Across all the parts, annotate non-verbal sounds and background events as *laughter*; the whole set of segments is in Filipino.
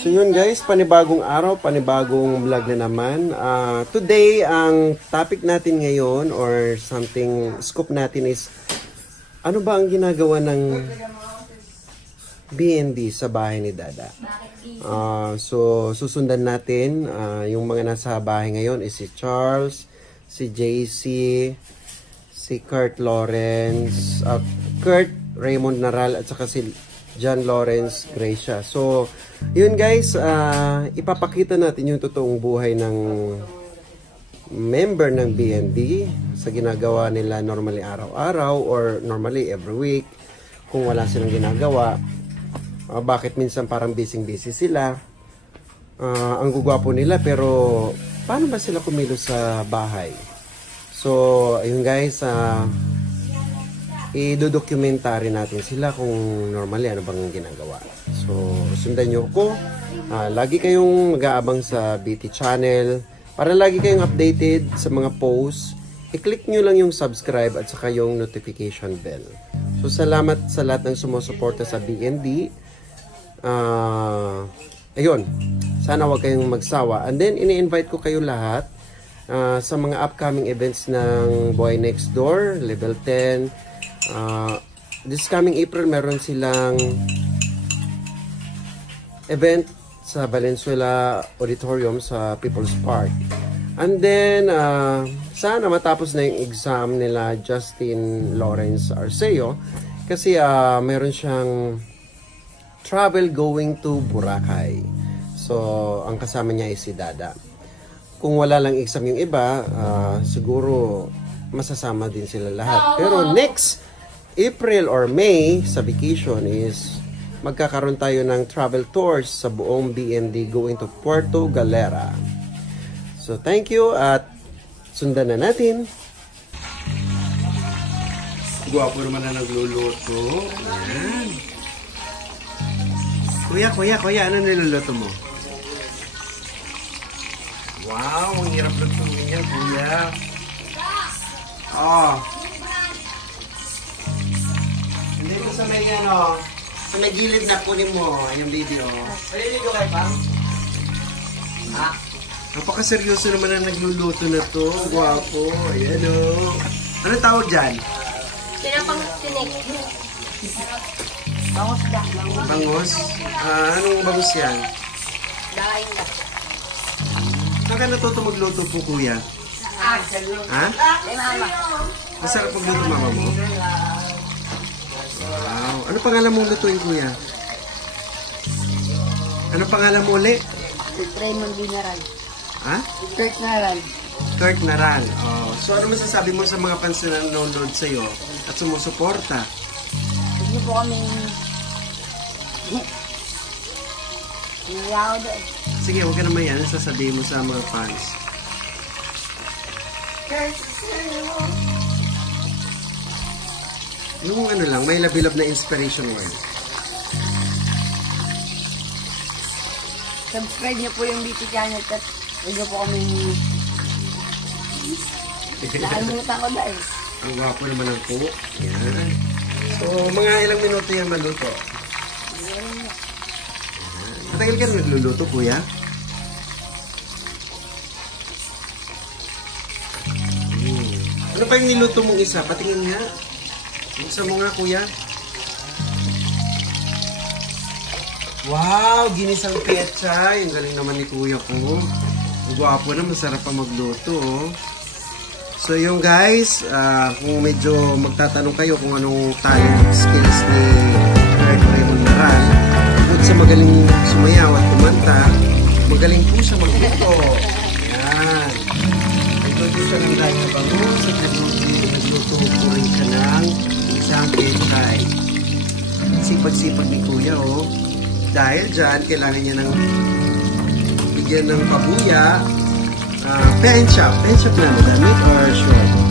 So yun guys, panibagong araw, panibagong vlog na naman. Ah, today, ang topic natin ngayon or something scoop natin is ano ba ang ginagawa ng BND sa bahay ni Dada? Ah, so susundan natin ah, yung mga nasa bahay ngayon is si Charles, si JC, si Kurt Lawrence, uh, Kurt Raymond Naral at saka si John Lawrence Gracia. So, yun guys, ah, ipapakita natin yung totoong buhay ng member ng BND sa ginagawa nila normally araw-araw or normally every week kung wala silang ginagawa. Ah, bakit minsan parang busy-busy sila. Ah, ang gugwapo nila pero paano ba sila kumilos sa bahay? So, ayun guys, ah i-documentary natin sila kung normally ano bang ginagawa. So, sundan nyo ko. Ah, lagi kayong mag-aabang sa BT channel. Para lagi kayong updated sa mga posts, i-click nyo lang yung subscribe at saka yung notification bell. So, salamat sa lahat ng sumusuporta sa BND. Ah, ayun. Sana wag kayong magsawa. And then, ini-invite ko kayo lahat ah, sa mga upcoming events ng Boy Next Door, Level 10, Uh, this coming April, meron silang event sa Valenzuela Auditorium sa People's Park. And then, uh, sana matapos na yung exam nila Justin Lawrence Arceo kasi uh, meron siyang travel going to Boracay. So, ang kasama niya ay si Dada. Kung wala lang exam yung iba, uh, siguro masasama din sila lahat. Pero next April or May sa vacation is magkakaroon tayo ng travel tours sa buong BND going to Puerto Galera. So thank you at sundan na natin. Guwapo naman na nagluluto. Kuya, kuya, kuya, ano niluluto mo? Wow, ang hirap lutuin kuya. Oh, dito sa may ano, sa may gilid na kunin mo yung video. Pwede dito kay Pam? Ha? Napaka-seryoso naman ang nagluluto na to. Gwapo. Ayan o. Oh. Ano tawag dyan? Tinapang tinik. Bangos da. Bangos? Ah, anong bangos yan? Daing da. Saan ka natuto magluto po, kuya? Ah, Ha? mama. Masarap magluto mama mo? Wow. Ano pangalan mong lutuin, kuya? Ano pangalan mo ulit? Kurt Raymond Binaral. Ha? Kurt Naral. Kurt Naral. Oh. So ano masasabi mo sa mga fans na nanonood sa'yo at sumusuporta? Niyo po kami... Doon. Sige, huwag ka naman yan. Sasabihin mo sa mga fans. Yung ano lang, may labilab na inspiration word. Subscribe niyo po yung BT channel at huwag niyo po kami... *laughs* Nakalimutan ko dahil. Ang gwapo naman ng po. Yan. So, mga ilang minuto yan maluto. Matagal ka na nagluluto, kuya? Hmm. Ano pa yung niluto mong isa? Patingin nga. Isa mo nga, kuya. Wow! Ginisang petsa. Yung galing naman ni kuya ko. Ang gwapo na. Masarap pa magluto, oh. So yung guys, uh, kung medyo magtatanong kayo kung anong talent skills ni Kurt Raymond Naral, bukod sa magaling sumayaw at kumanta, magaling po siya magluto. Yan. Nagluto siya ng dahil na bangus at nagluto po rin siya ng isang ketchay. Sipag-sipag ni Kuya, oh. Dahil dyan, kailangan niya ng bigyan ng pabuya uh, pen shop. Pen shop na mo gamit or short?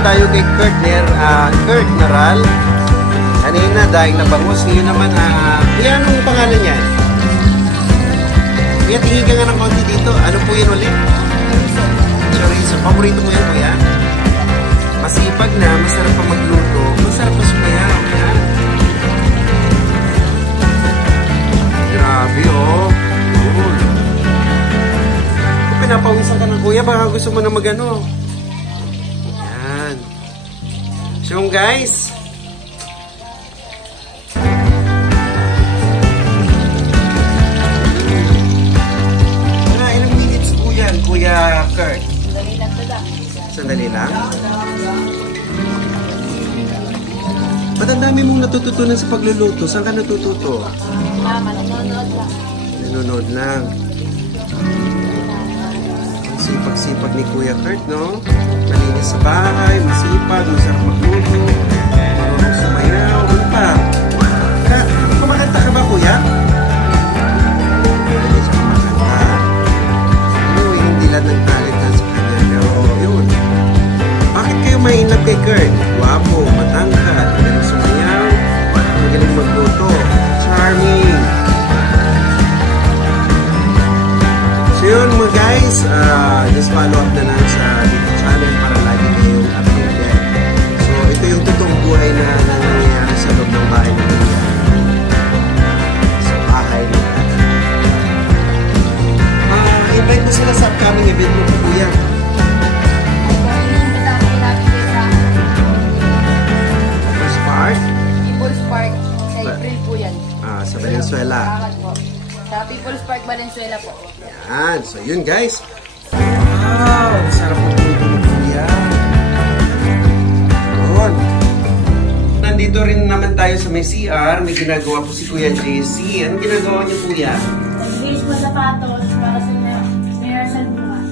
Naman tayo kay Kurt, Ner, uh, Kurt Naral. Kanina, dahil na bangus. Ngayon naman, ah, kuya, anong pangalan niyan? Kuya, tingin ka nga ng konti dito. Ano po yun ulit? Chorizo. Paborito mo yan, kuya? Masipag na, masarap pa magluto. Masarap pa sumayaw. Yan. Grabe, oh. Cool. Pinapawisan ka ng kuya, baka gusto mo na magano. So, guys, Kuya Kurt? Dali lang ito lang. Sandali lang. Ba't ang dami mong natututunan sa pagluluto? Saan ka natututo? Mama, nanonood lang. Nanonood lang. Sipag-sipag ni Kuya Kurt, no? Malinis sa bahay, masipag, masarap magluto, marunong sumayaw, ano pa? Ka, kumakanta ka ba, Kuya? Malinis kumakanta. Ano, hindi lahat ng talent na sa kanya. Pero, yun. Bakit kayo love kay Kurt? Yan. So, yun guys. Wow! Ang sarap ng kuya. Yun. Nandito rin naman tayo sa may CR. May ginagawa po si Kuya JC. Anong ginagawa niyo kuya? Nagbihis mo sapatos para sa rehearsal bukas.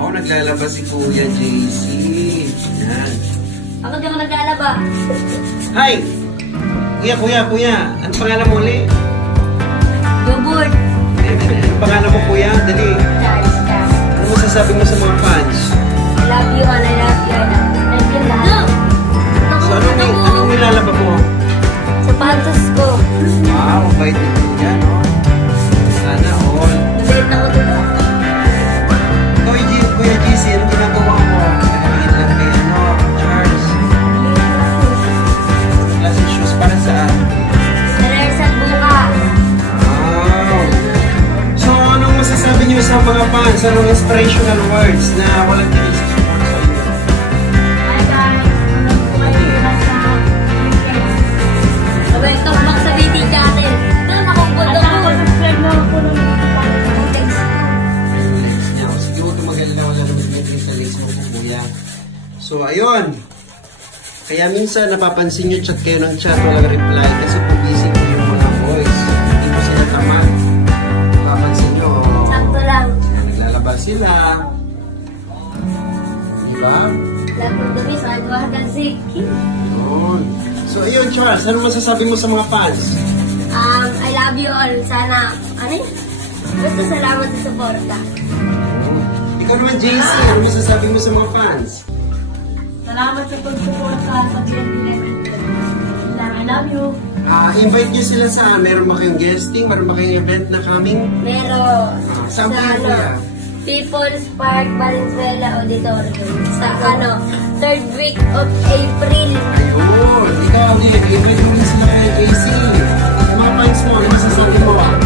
Oh, naglalabas si Kuya JC. Yan. Ako di ako naglalaba. Hi! Kuya, kuya, kuya. Ano pangalan mo ulit? Yogurt. *laughs* Ano pangalan mo kuya? Dali. Masasabi mo sa mga wala naman yung sa list mo po, kuya. So, ayun. Kaya minsan napapansin nyo chat kayo ng chat, walang reply kasi sila. Di ba? Lahat ng gabi sa Eduardo Ziki. Yun. So, ayun, Charles, ano masasabi mo sa mga fans? Um, I love you all. Sana, ano yun? Basta salamat sa suporta. Ikaw naman, JC, ano masasabi mo sa mga fans? Salamat sa pagsuporta sa BNB I love you. Ah, invite nyo sila sa, meron ba kayong guesting? Meron ba kayong event na coming? Meron. Ah, saan po yun, kuya? People's Park, Valenzuela Auditorium. Sa ano, third week of April. Ayun, ikaw, i-invite mo rin sila kay mga fans mo, ano masasabi mo?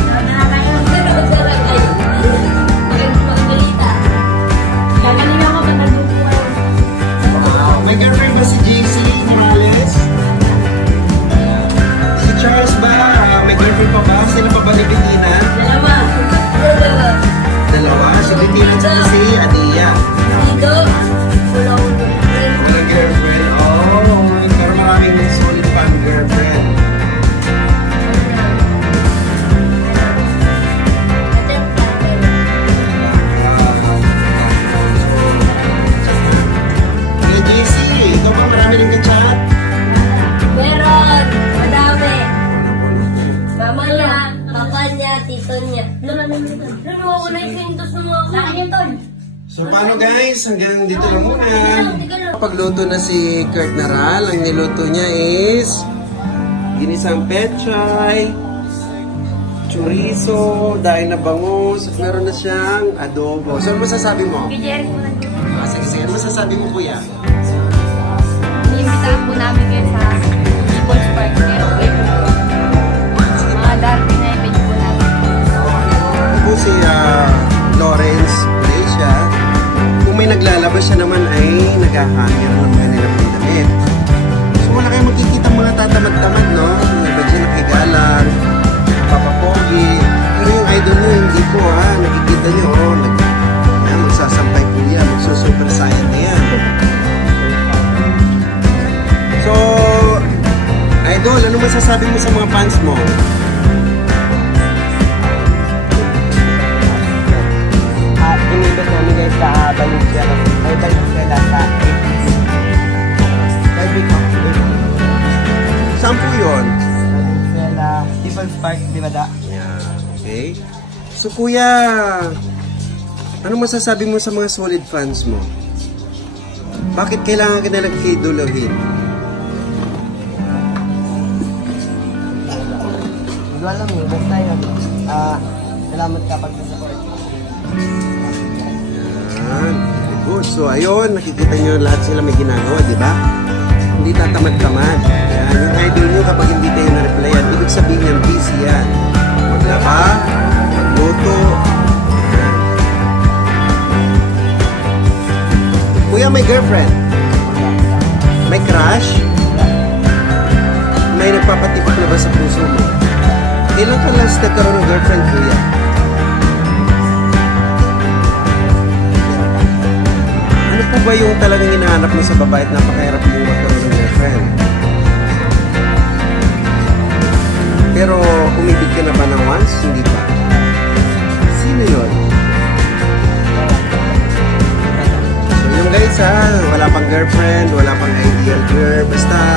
So paano guys, hanggang dito lang muna. Pagluto na si Kurt Naral, ang niluto niya is ginisang pechay, chorizo, dahil na bangus, at meron na siyang adobo. So, ano masasabi mo? Kay Jerry mo lang. Ah, sige, sige. Ano masasabi mo, kuya? Inimbitahan po namin kayo sa People's Park. Meron kayo po. Mga na event po namin. Ako si ah, Lawrence. Kung may naglalabas siya naman ay naghahangin ng kanilang mga damit. So wala kayong makikita mga tatamad-tamad, no? Yung iba dyan nakigalang, papapogi. Pero yung idol nyo, hindi po ha. Nakikita nyo, oh, nag, yan, magsasampay po yan. Magsusuper saiyan na yan. So, idol, ano masasabi mo sa mga fans mo? So kuya, ano masasabi mo sa mga solid fans mo? Bakit kailangan ka na nagkiduluhin? Hindi ko alam eh, basta yun. Ah, salamat kapag support. Yan, very good. So ayun, nakikita nyo lahat sila may ginagawa, di ba? Hindi tatamad-tamad. Yan, yung idol nyo kapag hindi kayo na-replyan, ibig sabihin yan, busy yan. Maglaba, magluto. Yan. Kuya, may girlfriend? May crush? May nagpapatibak na ba sa puso mo? Kailan ka last nagkaroon ng girlfriend, kuya? Ano po ba yung talagang hinahanap mo sa babae at napakahirap mo magkaroon ng girlfriend? Girlfriend, wala pang ideal girl, basta